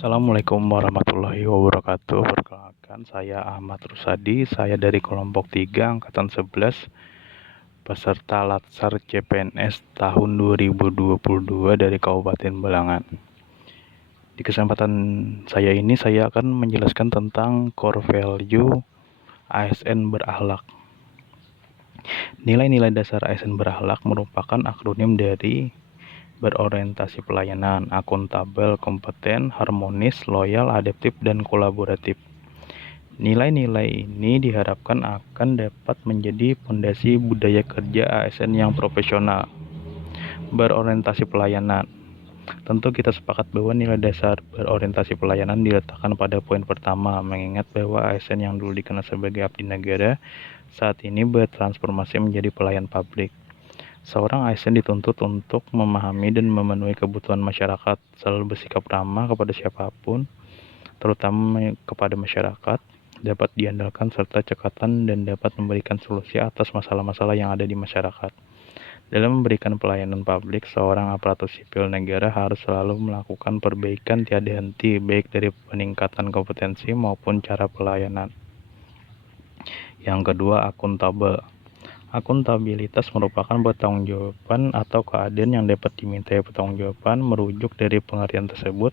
Assalamualaikum warahmatullahi wabarakatuh. Perkenalkan, saya Ahmad Rusadi. Saya dari kelompok 3 angkatan 11 peserta Latsar CPNS tahun 2022 dari Kabupaten Balangan. Di kesempatan saya ini saya akan menjelaskan tentang core value ASN berakhlak. Nilai-nilai dasar ASN berakhlak merupakan akronim dari berorientasi pelayanan, akuntabel, kompeten, harmonis, loyal, adaptif, dan kolaboratif. Nilai-nilai ini diharapkan akan dapat menjadi fondasi budaya kerja ASN yang profesional. Berorientasi pelayanan. Tentu kita sepakat bahwa nilai dasar berorientasi pelayanan diletakkan pada poin pertama, mengingat bahwa ASN yang dulu dikenal sebagai abdi negara saat ini bertransformasi menjadi pelayan publik. Seorang ASN dituntut untuk memahami dan memenuhi kebutuhan masyarakat, selalu bersikap ramah kepada siapapun, terutama kepada masyarakat, dapat diandalkan serta cekatan dan dapat memberikan solusi atas masalah-masalah yang ada di masyarakat. Dalam memberikan pelayanan publik, seorang aparatur sipil negara harus selalu melakukan perbaikan tiada henti, baik dari peningkatan kompetensi maupun cara pelayanan. Yang kedua, akuntabel. Akuntabilitas merupakan pertanggungjawaban atau keadaan yang dapat dimintai pertanggungjawaban. Merujuk dari pengertian tersebut,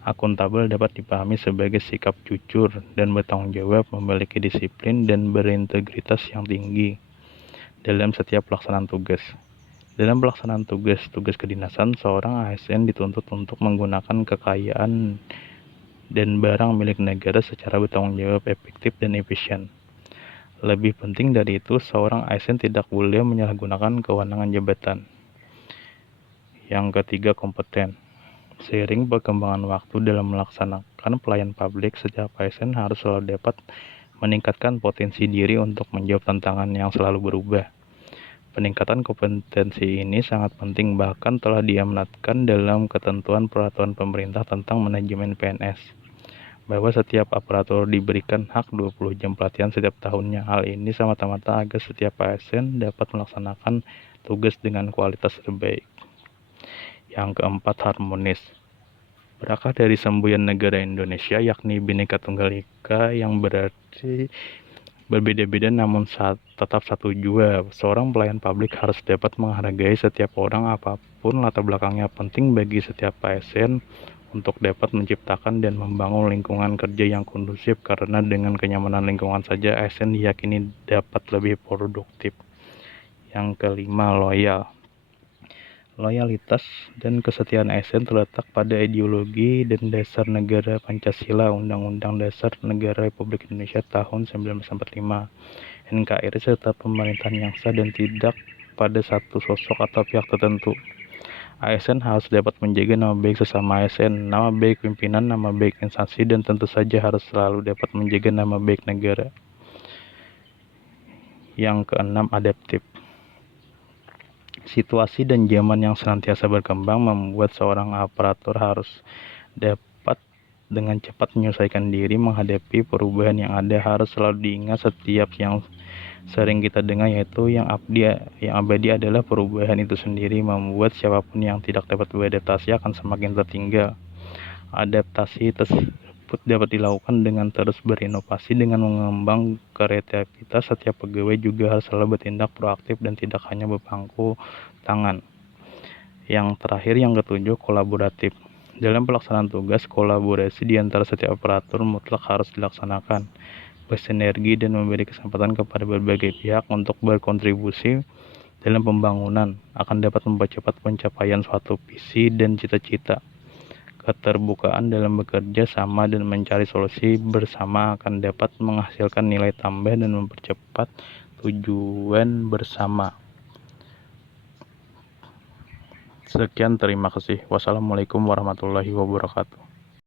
akuntabel dapat dipahami sebagai sikap jujur dan bertanggung jawab, memiliki disiplin dan berintegritas yang tinggi dalam setiap pelaksanaan tugas. Dalam pelaksanaan tugas kedinasan, seorang ASN dituntut untuk menggunakan kekayaan dan barang milik negara secara bertanggung jawab, efektif, dan efisien. Lebih penting dari itu, seorang ASN tidak boleh menyalahgunakan kewenangan jabatan. Yang ketiga, kompeten. Seiring perkembangan waktu dalam melaksanakan pelayan publik, setiap ASN harus selalu dapat meningkatkan potensi diri untuk menjawab tantangan yang selalu berubah. Peningkatan kompetensi ini sangat penting, bahkan telah diamanatkan dalam ketentuan peraturan pemerintah tentang manajemen PNS. Bahwa setiap aparatur diberikan hak 20 jam pelatihan setiap tahunnya. Hal ini semata-mata agar setiap ASN dapat melaksanakan tugas dengan kualitas terbaik. Yang keempat, harmonis. Berakar dari semboyan negara Indonesia, yakni Bhinneka Tunggal Ika, yang berarti berbeda-beda namun tetap satu jua. Seorang pelayan publik harus dapat menghargai setiap orang apapun latar belakangnya. Penting bagi setiap ASN untuk dapat menciptakan dan membangun lingkungan kerja yang kondusif, karena dengan kenyamanan lingkungan saja ASN diyakini dapat lebih produktif. Yang kelima, loyal. Loyalitas dan kesetiaan ASN terletak pada ideologi dan dasar negara Pancasila, Undang-Undang Dasar Negara Republik Indonesia tahun 1945, NKRI, serta pemerintahan yang sah dan tidak pada satu sosok atau pihak tertentu. ASN harus dapat menjaga nama baik sesama ASN, nama baik pimpinan, nama baik instansi, dan tentu saja harus selalu dapat menjaga nama baik negara. Yang keenam, adaptif. Situasi dan zaman yang senantiasa berkembang membuat seorang aparatur harus dapat dengan cepat menyelesaikan diri menghadapi perubahan yang ada. Harus selalu diingat setiap yang sering kita dengar, yaitu yang abadi adalah perubahan itu sendiri, membuat siapapun yang tidak dapat beradaptasi akan semakin tertinggal. Adaptasi tersebut dapat dilakukan dengan terus berinovasi, dengan mengembang kreativitas. Setiap pegawai juga harus selalu bertindak proaktif dan tidak hanya berpangku tangan. Yang terakhir, yang ketujuh, kolaboratif. Dalam pelaksanaan tugas, kolaborasi di antara setiap aparatur mutlak harus dilaksanakan, bersinergi dan memberi kesempatan kepada berbagai pihak untuk berkontribusi dalam pembangunan, akan dapat mempercepat pencapaian suatu visi dan cita-cita. Keterbukaan dalam bekerja sama dan mencari solusi bersama akan dapat menghasilkan nilai tambah dan mempercepat tujuan bersama. Sekian, terima kasih. Wassalamualaikum warahmatullahi wabarakatuh.